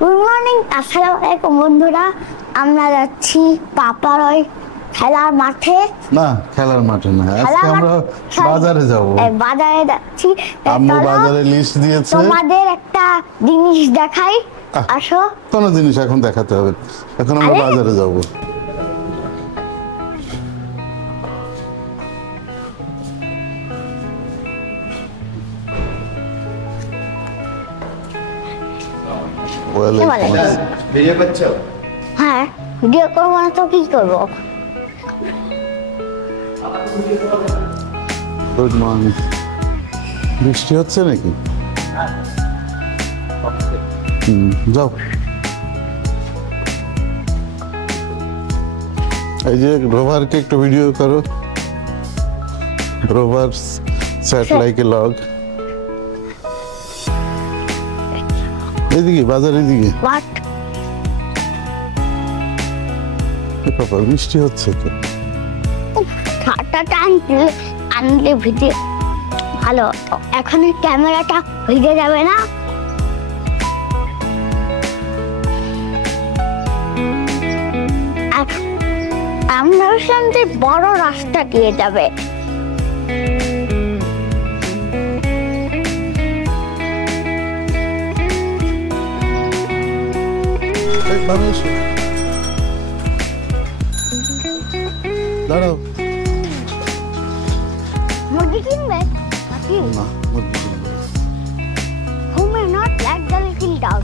Good morning, আসসালামু আলাইকুম বন্ধুরা। আমরা যাচ্ছি পাপারই খেলার মাঠে। না, খেলার মাঠে না, আজকে আমরা বাজারে যাব। বাজারে যাচ্ছি, আম্মু বাজারে লিস্ট দিয়েছে। তোমাদের একটা জিনিস দেখাই, আসো। কোন জিনিস এখন দেখাতে হবে? এখন আমরা বাজারে যাব। ভিডিও করছো? হ্যাঁ, ভিডিও করবো না তো কি করবো? Good morning. বৃষ্টি হচ্ছে নাকি? যাও। এই যে রোভারকে একটু ভিডিও করো। Rover set like a log. এদিকে বাজার, এদিকে। বাবা, বৃষ্টি হচ্ছে তো। ছাতাটা আনলে ভিডিও ভালো। এখন ক্যামেরাটা ভিজে যাবে না। আমরা ভাবলাম যে বড় রাস্তা দিয়ে যাবে। দাঁড়াও। মুরগি কিনবে? না, মুরগি কিনবো। Who may not like the little dog?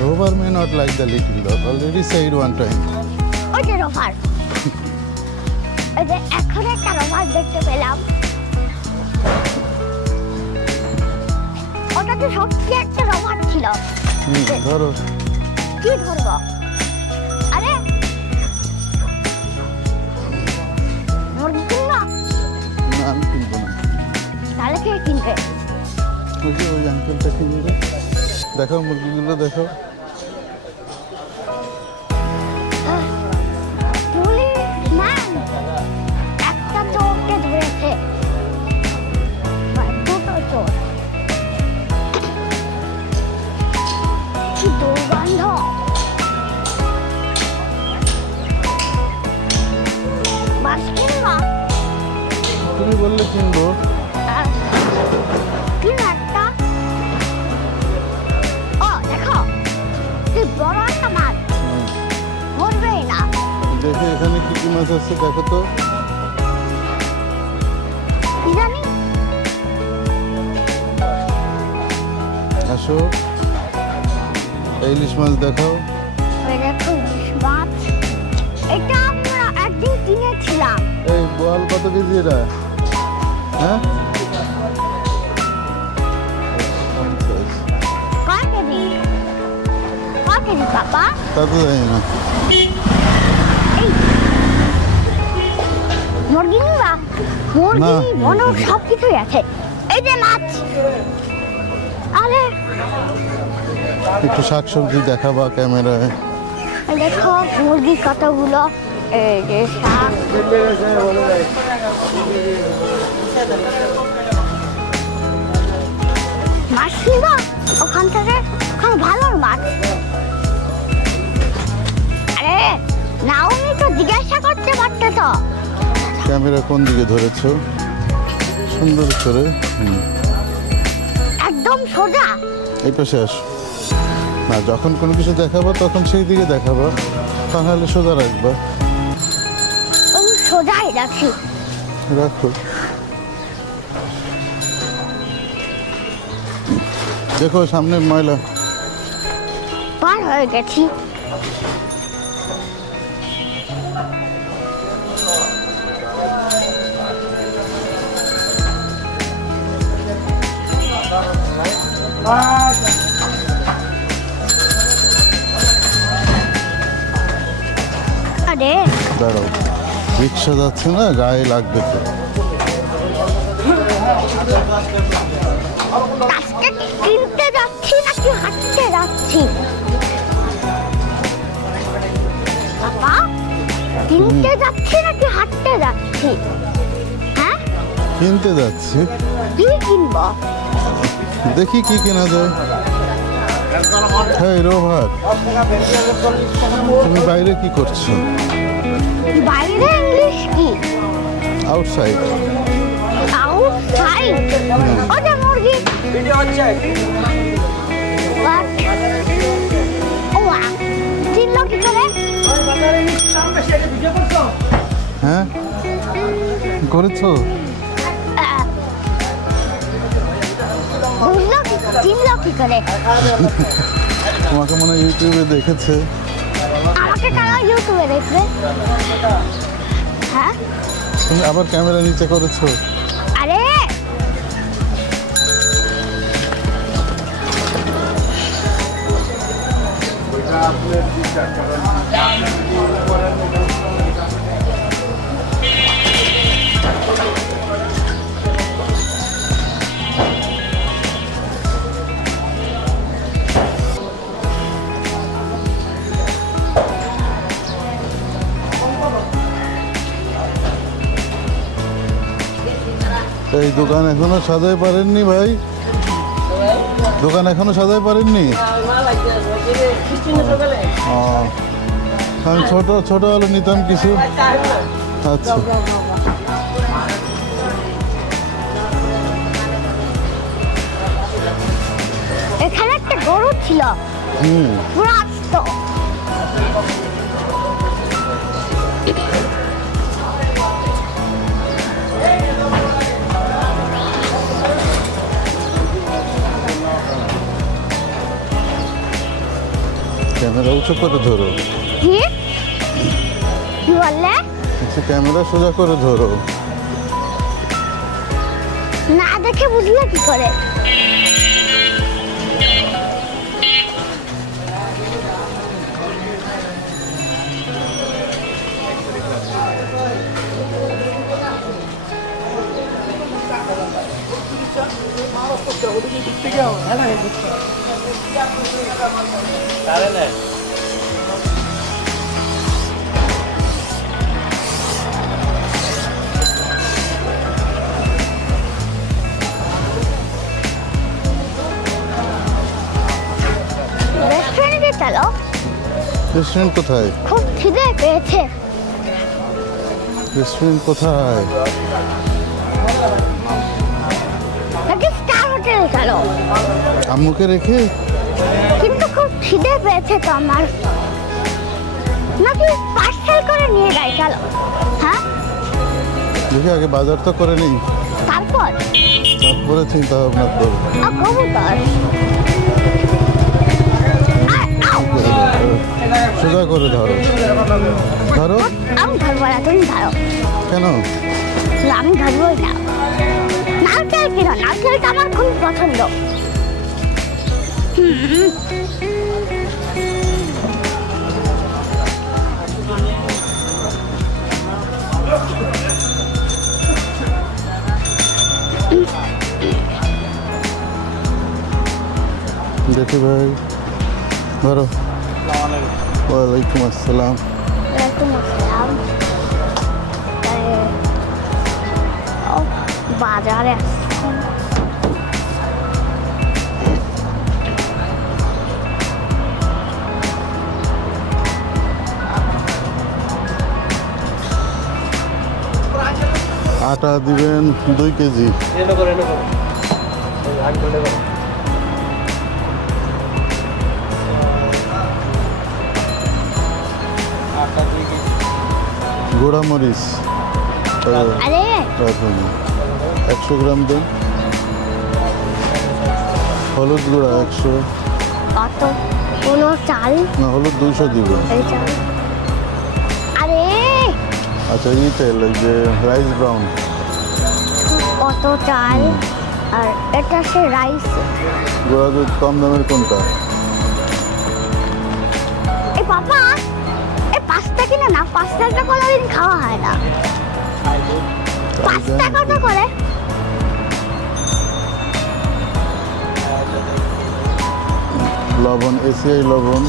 Rover may not like the little dog. Already said one time. ওই যে রোভার। এই যে এখন একটা রোভার দেখতে পেলাম। ওটা তো সত্যি একটা রোভার ছিল। ধরো। কি ধরবো? আরে মুরগি কিনবো? না, আমি কিনবো না। তাহলে কে কিনবে? ওই আঙ্কেলটা কিনবে। দেখো মুরগিগুলো, দেখো। একটা চোরকে ধরেছে, দুটো চোর। কি দুর্গন্ধ! বাস কিনবা? তুমি বললে কিনবো। কিনো একটা। ও দেখো, কি বড় একটা মাছ, ধরবেই না। দেখো এখানে কি কি মাছ আছে, দেখো তো। কি জানি। আসো, ইলিশ মাছ দেখাও। ওই দেখো ইলিশ মাছ। এটা আমরা একদিন কিনেছিলাম। এই বোয়াল কত কেজি এটা? হ্যাঁ, কয় কেজি? কয় কেজি বাবা? তা তো জানি না। মুরগি নিবা? মুরগি মনে সব কিছুই আছে। এই যে মাছ। আরে একটু শাকসবজি দেখাবা ক্যামেরায়। দেখো মুরগি কতগুলো। এই যে শাক। মাছ নিবা ওখান থেকে? ওখানে ভালো মাছ। আরে নাওমি তো জিজ্ঞাসা করতে পারতে তো। ক্যামেরা কোন দিকে ধরেছো? সুন্দর করে। একদম সোজা। এই পাশে আসো। না, যখন কোনো কিছু দেখাবো তখন সেই দিকে দেখাবো, তাহলে সোজা রাখবা। আমি সোজাই রাখি। রাখো। দেখো সামনে ময়লা। পার হয়ে গেছি। আরে দাঁড়াও, রিক্সা যাচ্ছে না, গায়ে লাগবে তো। আজকে কিনতে যাচ্ছি নাকি হাঁটতে যাচ্ছি? বাবা, কিনতে যাচ্ছি নাকি হাঁটতে যাচ্ছি? হ্যাঁ, কিনতে যাচ্ছি। কি কিনবো? দেখি কি কেনা যায়। হ্যাঁ রোভার, তুমি বাইরে কি করছো? বাইরে ইংলিশ কি? আউটসাইড। আউটসাইড? ওটা মুরগি। ভিডিও হচ্ছে। What? ও চিনলো কি করে? হ্যাঁ করেছো? বুঝলো কি, চিনলো কি করে? তোমাকে মনে হয় ইউটিউবে দেখেছে। আমাকে কারা ইউটিউবে দেখবে? হ্যাঁ তুমি আবার ক্যামেরা নিচে করেছো? আরে এই দোকান এখনো সাজাই পারেননি ভাই? দোকান এখনো সাজাই পারেননি? আমি ছোট ছোট আলু নিতাম কিছু। আচ্ছা এখানে একটা গরু ছিল, পুরো আস্ত। ক্যামেরা উঁচু করে ধরো। কি কি বললে? আচ্ছা ক্যামেরা সোজা করে ধরো। না দেখে বুঝলে কি করে? রেস্টুরেন্টে চলো। রেস্টুরেন্ট কোথায়? খুব খিদে পেয়েছে। রেস্টুরেন্ট কোথায়? নাকি স্টার হোটেলে চলো। আম্মুকে রেখে? কিন্তু খুব খিদে পেয়েছে তো আমার। নাকি পার্সেল করে নিয়ে যাই চলো। হ্যাঁ দেখি আগে বাজার তো করে নিই, তারপর তারপরে চিন্তা ভাবনা করবো। কবুতর সোজা করে ধরো ধরো। আমি ধরবো না, তুমি ধরো। কেন? আমি ধরবোই না। নারকেল কিনো, নারকেলটা আমার খুব পছন্দ। দেখি ভাই ধরো। ওয়ালাইকুম আসসালাম। ওয়ালাইকুম আসসালাম। বাজারে আটা দিবেন 2 কেজি। গোড়া মরিচ আরে 100 গ্রাম দেন। হলুদ গুঁড়া 100। কত? কোনো চাল? না হলুদ 200 দিবেন। এই চাল। আরে আচ্ছা এই তেল এই যে রাইস ব্রাউন। কত চাল? আর এটা সে রাইস। গোড়া দুধ কম দামের কোনটা? এই পাপা এই পাস্তা কিনে না, পাস্তাটা কোনোদিন খাওয়া হয় না। পাস্তা কত করে? লবণ এসিআই লবণ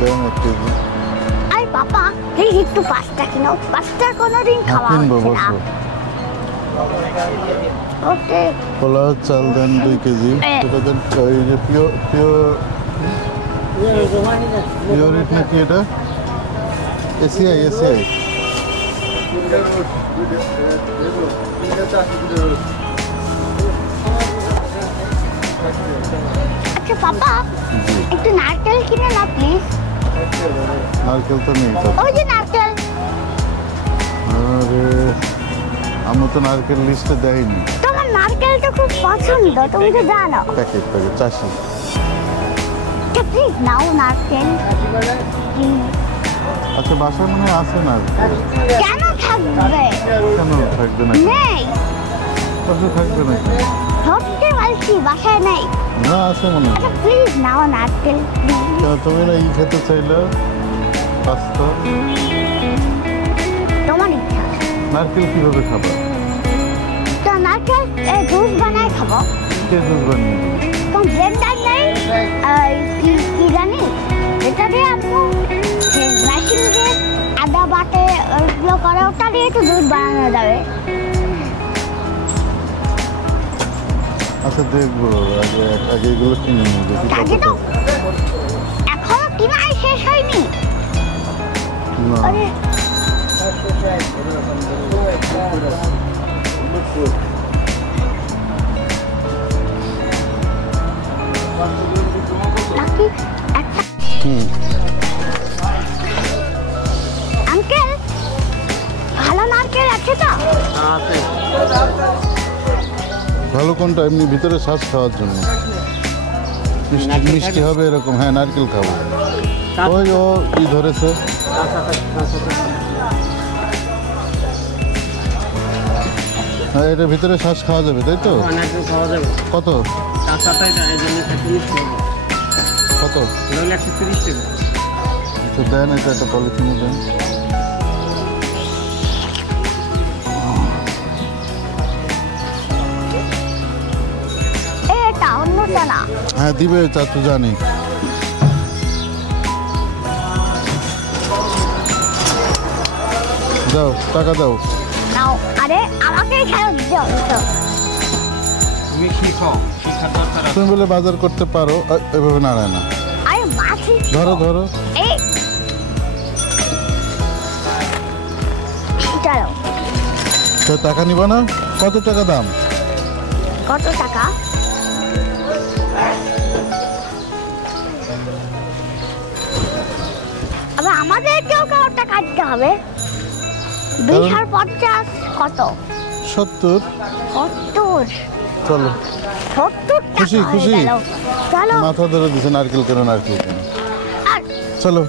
দেন 1 কেজি। আরে পাপা এই একটু পাস্তা কিনো, পাস্তা কোনোদিন খাওয়া কিনবো হচ্ছে না। বসো। ওকে পোলাও চাল দেন 2 কেজি। এটা দেন ওই যে পিওরিট নাকি এটা? এসিআই। আচ্ছা পাপা একটু নারকেল কিনে না প্লিজ। নারকেল তো নেই। ওই যে নারকেল। আরে আমার তো নারকেল লিস্টে দেয়নি। তোমার নারকেলটা খুব পছন্দ, তুমি তো জানো। প্যাকেট চাষি। প্লিজ নাও নারকেল। আচ্ছা বাসায় মনে হয় আছে নারকেল। কেন থাকবে? কেন থাকবে না? নেই। বাসায় থাকবে না? সত্যি বলছি বাসায় নেই। না আছে মনে হয়। আচ্ছা প্লিজ নাও নারকেল। কেন তুমি না খেতে চাইলে? পাস্তা। তোমার ইচ্ছা। নারকেল কিভাবে খাবা? তো নারকেল জুস বানায় খাবো। কে জুস বানিয়ে? তো ব্লেন্ডার নেই? কি জানি এটা দিয়ে আপু মেশিন দিয়ে আদা বাটে ওগুলো করে, ওটা দিয়ে একটু জুস বানানো যাবে। আচ্ছা দেখবো, আগে এগুলো কিনে নিই দেখি আগে তো এখনো কিনাই শেষ হয়নি। না আরে নাকি একটা আঙ্কেল ভালো নারকেল আছে তো? ভালো কোনটা? এমনি ভিতরে শ্বাস খাওয়ার জন্য মিষ্টি হবে এরকম। হ্যাঁ নারকেল খাবো। ওই ও ধরেছে। হ্যাঁ এটার ভিতরে শ্বাস খাওয়া যাবে তাই তো? কত? কত? তো দেন এটা একটা পলিথিনে দেন। এটা অন্যটা না। হ্যাঁ দিবে চাচু জানি। দাও টাকা দাও। নাও। আরে আমাকে ফেরত দিতে হবে তো। তুমি বলে বাজার করতে পারো, এভাবে নাড়ায় না। আরে মাছি ধরো। এই চলো। তো টাকা নিবা না? কত টাকা দাম? কত টাকা? আবার আমাদেরকেও কাউটা কাটতে হবে। 20 আর 50 কত? 70। 70 চলো। 70 খুশি, টাকা খুশি? হয়ে গেল। চলো মাথা ধরে দিছে নারকেল কেন। আর চলো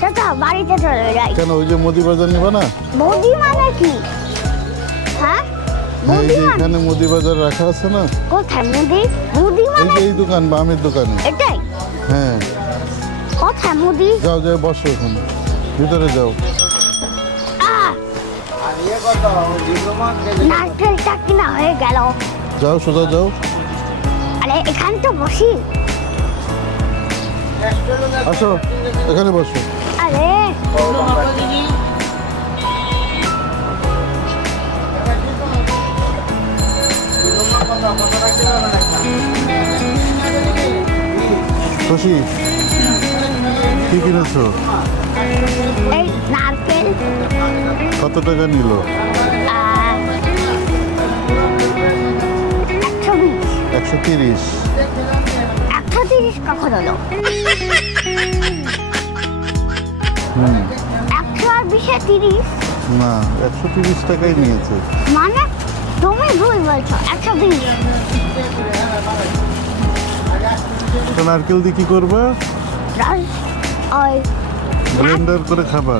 চাচা বাড়িতে চলে যাই। কেন? ওই যে মুদি বাজার নিবা না? মুদি মানে কি? হ্যাঁ হ্যাঁ এই মুদি যে মানে এখানে মুদি বাজার রাখা আছে না? কোথায় মুদি? মুদি এই মানে যে এই দোকান বা আমের দোকানে। এটাই? হ্যাঁ কোথায় মুদি? যাও বসো ওখানে, ভিতরে যাও। আহ! নারকেলটা কিনা হয়ে গেল। যাও সোজা যাও। আরে এখানে তো বসি। আসো এখানে বসো। আরে খুশি? কি কিনেছো? এই নারকেল কত টাকা নিল? 120। 130। 130 কখন হলো? 100 আর 20 এ 30। না 130 টাকাই নিয়েছে। মানে তুমি ভুল বলছো। 120। তো নারকেল দিয়ে কি করবা? ওই ব্লেন্ডার করে খাবা?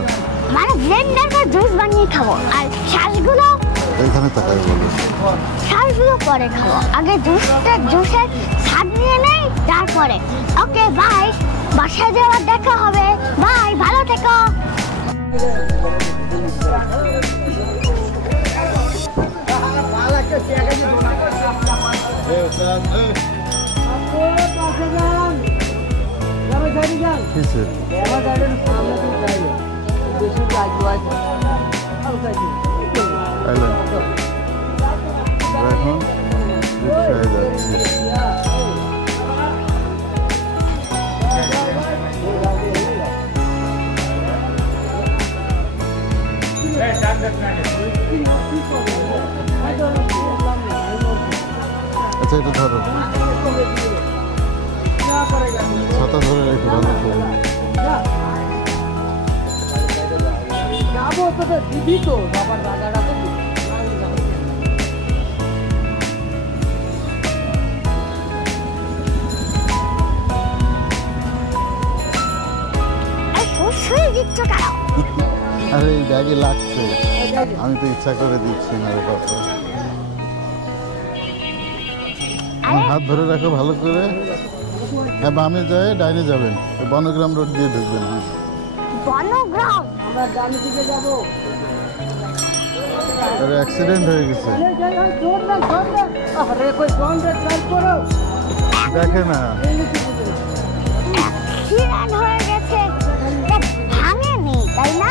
মানে ব্লেন্ডার করে জুস বানিয়ে খাবো। আর শ্বাসগুলো এখানে তাকাই বলো। শ্বাসগুলো পরে খাবো। আগে জুসের স্বাদ নিয়ে নেই, তারপরে। Okay bye. বাসায় যাওয়ার দেখা হবে। বাই, ভালো থেকো। কিসে? এখন আচ্ছা এটা ধরো, ছাতা ধরে রেখো ভালো করে। যাবো তো দিদি তো বাবার দাদারা তো আরে এই ব্যাগে লাগছে, আমি তো ইচ্ছা করে দিচ্ছি না রে বাবা। আমার হাত ধরে রাখো ভালো করে। হ্যাঁ বামে যায়, ডাইনে যাবেন, বনগ্রাম রোড দিয়ে ঢুকবেন। বনগ্রাম আমরা ডানে দিকে যাবো। আরে অ্যাক্সিডেন্ট হয়ে গেছে, আরে কই জোনটা ট্রাই করো, দেখে না অ্যাক্সিডেন্ট হয়ে গেছে, তা ভাঙেনি তাই না?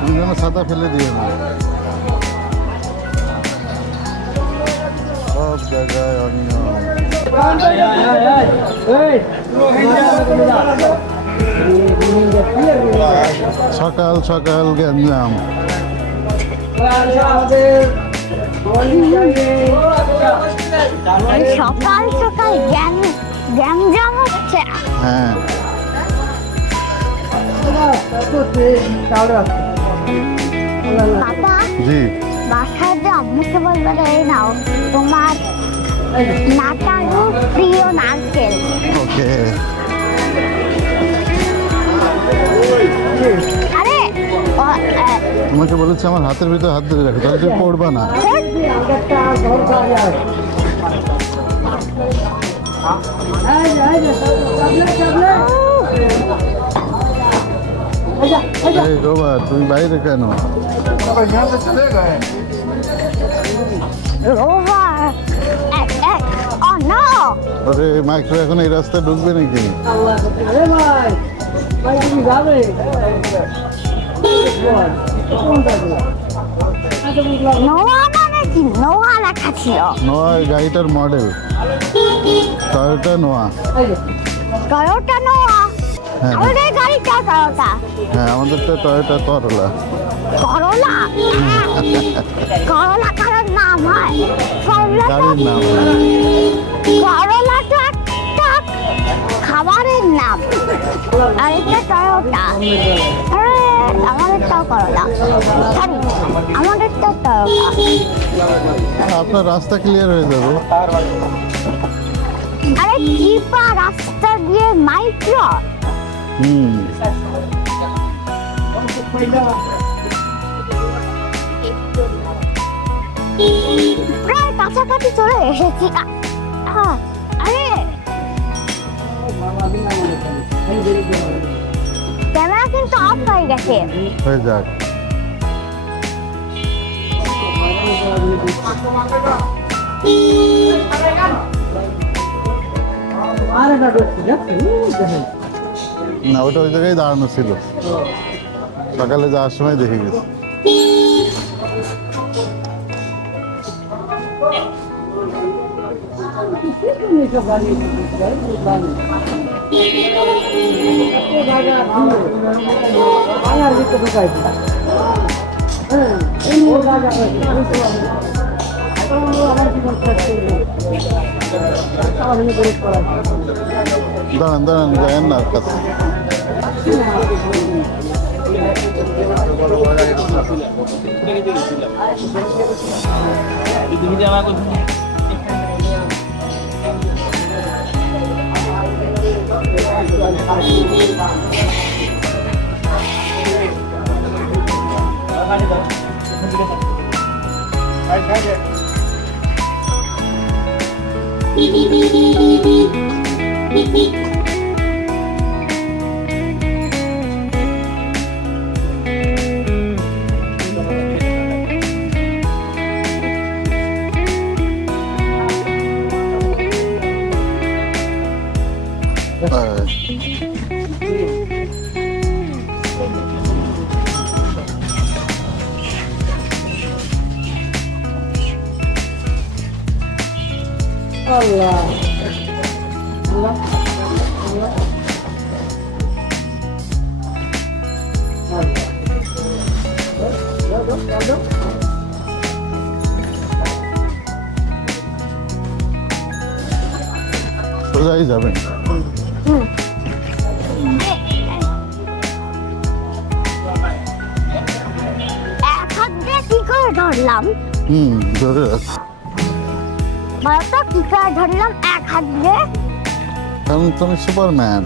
তুমি যেন ছাতা ফেলে দিও না। সব জায়গায় অনিয়ম। সকাল সকাল গ্যাঞ্জাম। সকাল সকাল গ্যাঞ্জাম হচ্ছে। হ্যাঁ বাবা জি, বাসায় যে আম্মুকে বলবে এই নাও তোমার নাটারু প্রিয় নারকেল। ওকে। আরে তোমাকে বলেছে আমার হাতের ভিতরে হাত ধরে রাখো, তাহলে তুমি পড়বা না। এই রোবা, তুমি বাইরে কেন? রোভার ও নো, আরে মাইক্রো এখন এই রাস্তায় ঢুকবে নাকি? নোয়া মানে কি? নোয়া লেখা ছিল। নোয়া এই গাড়িটার মডেল, টয়োটা নোয়া। টয়োটা নোয়া, হ্যাঁ আমাদের গাড়িটা টয়োটা। হ্যাঁ, আমাদেরটা টয়োটা করলা। করলা, করলা কারোর নাম হয়? গাড়ির নাম। করলা তো একটা খাবারের নাম, আর এটা টয়োটা। আরে আমাদেরটাও করলা, সরি আমাদেরটাও টয়োটা। আপনার রাস্তা ক্লিয়ার হয়ে যাবে। আরে কি পা রাস্তা দিয়ে মাইক্রো? হুম, প্রায় কাছাকাছি চলে এসেছি। আরে ক্যামেরা কিন্তু অফ হয়ে গেছে। হয়ে যাক। না, ওটা ওই জায়গায় দাঁড়ানো ছিল, সকালে যাওয়ার সময় দেখে গেছি। দাঁড়ান দাঁড়ান, যায়েন না কাছে। Allah. Allah. Allah. Allah. সোজাই যাবেন। এক হাত দিয়ে কি করে ধরলাম? ধরে রাখ। বলতো কি করে ধরলাম এক হাত দিয়ে? কারণ তুমি সুপারম্যান।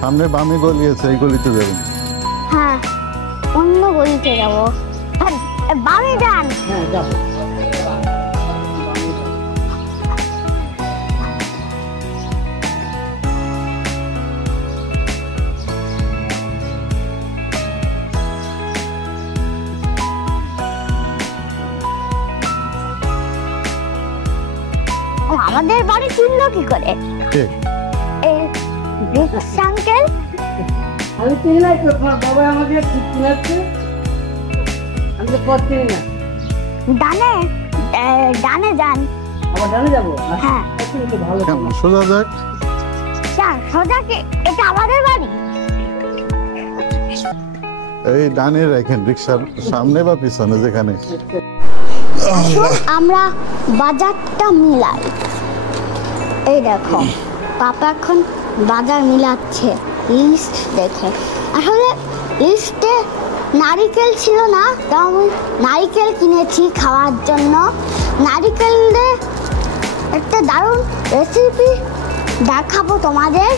সামনে বামে গলি আছে, এই গলিতে যাবেন। হ্যাঁ, অন্য গলিতে যাবো। বামে যান। হ্যাঁ যাবো। ও, আমাদের বাড়ি চিনলো কি করে? ঠিক। এই রিক্সা আঙ্কেল। আমি চিনি না তো, তোমার বাবা আমাকে ঠিক চিনাচ্ছে। আমি তো পথ চিনি না। ডানে ডানে যান। আবার ডানে যাবো? হ্যাঁ। আচ্ছা, তো ভালো। কেমন সোজা যাক? যান সোজা, কি এটা আমাদের বাড়ি? এই ডানে রাখেন, রিক্সার সামনে বা পিছনে যেখানে। আসুন আমরা বাজারটা মিলাই। এই দেখো, পাপা এখন বাজার মিলাচ্ছে লিস্ট দেখে। আসলে লিস্টে নারিকেল ছিল না, তো আমি নারিকেল কিনেছি খাওয়ার জন্য। নারিকেল দিয়ে একটা দারুণ রেসিপি দেখাবো তোমাদের।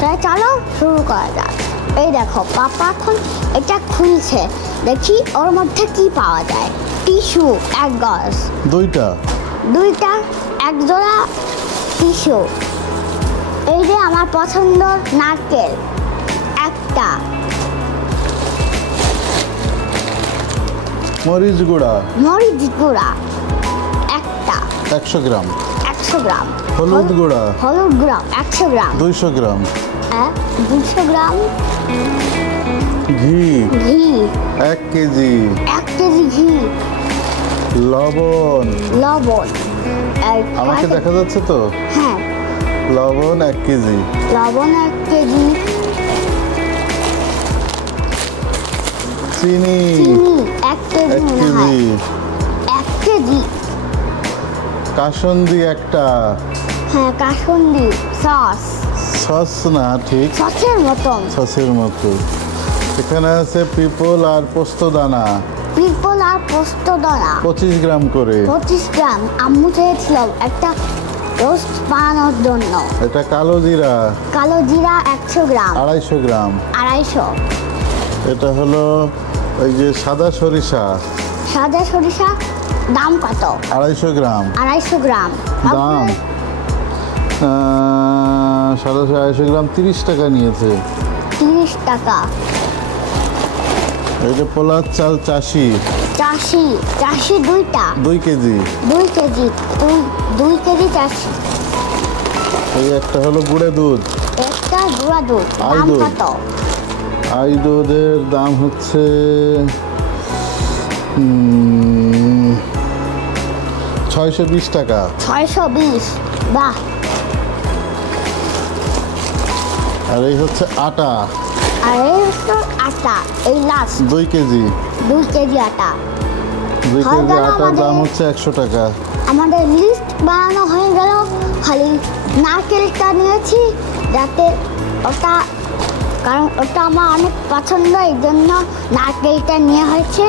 তাই চলো শুরু করা যাক। এই দেখো, পাপা এখন এটা খুলছে, দেখি ওর মধ্যে কি পাওয়া যায়। টিস্যু এক গজ, দুইটা এক জোড়া টিস্যু। এই যে আমার পছন্দ নারকেল একটা, মরিচ গুঁড়া মরিচ গুঁড়া একটা 100 গ্রাম, 100 গ্রাম, হলুদ গুঁড়া হলুদ গুঁড়া 100 গ্রাম, 200 গ্রাম, 200 গ্রাম, ঘি ঘি 1 কেজি, 1 কেজি ঘি, লবণ লবণ আমাকে দেখা যাচ্ছে তো? হ্যাঁ, লবণ 1 কেজি, লবণ 1 কেজি, চিনি চিনি 1 কেজি 1 মনে হয়, কেজি, 1 কেজি, কাসুন্দি একটা, হ্যাঁ কাসুন্দি, সস না ঠিক সসের মতন, সসের মতো। এখানে আছে পিপল আর পোস্তদানা পিপল আর পোস্তদানা 25 গ্রাম করে, 25 গ্রাম। আম্মু চেয়েছিল একটা রোস্ট বানানোর জন্য। এটা কালো জিরা কালো জিরা 100 গ্রাম, 250 গ্রাম, 250। এটা হলো ওই যে সাদা সরিষা সাদা সরিষা দাম কত? 250 গ্রাম 250 গ্রাম দাম। সাদা 250 গ্রাম 30 টাকা নিয়েছে। 30 টাকা। এটা পোলার চাল চাষি চাষি দুইটা 2 কেজি, 2 কেজি, 2 কেজি চাষি। এই একটা হলো গুঁড়ে দুধ, একটা গুঁড়া দুধ আই দাম দুধ। কত? আই দুধের দাম হচ্ছে 620 টাকা। 620। বাহ। আর এই হচ্ছে আটা, আর এই হচ্ছে আটা, এই লাস্ট 2 কেজি, 2 কেজি আটা। 2 হয়ে কেজি গেল আটার দাম আমাদের। হচ্ছে 100 টাকা। আমাদের লিস্ট বানানো হয়ে গেল, খালি নারকেলটা নিয়েছি যাতে ওটা, কারণ ওটা আমার অনেক পছন্দ, এই জন্য নারকেলটা নিয়ে হয়েছে।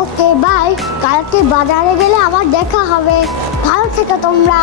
ওকে বাই, কালকে বাজারে গেলে আবার দেখা হবে। ভালো থেকো তোমরা।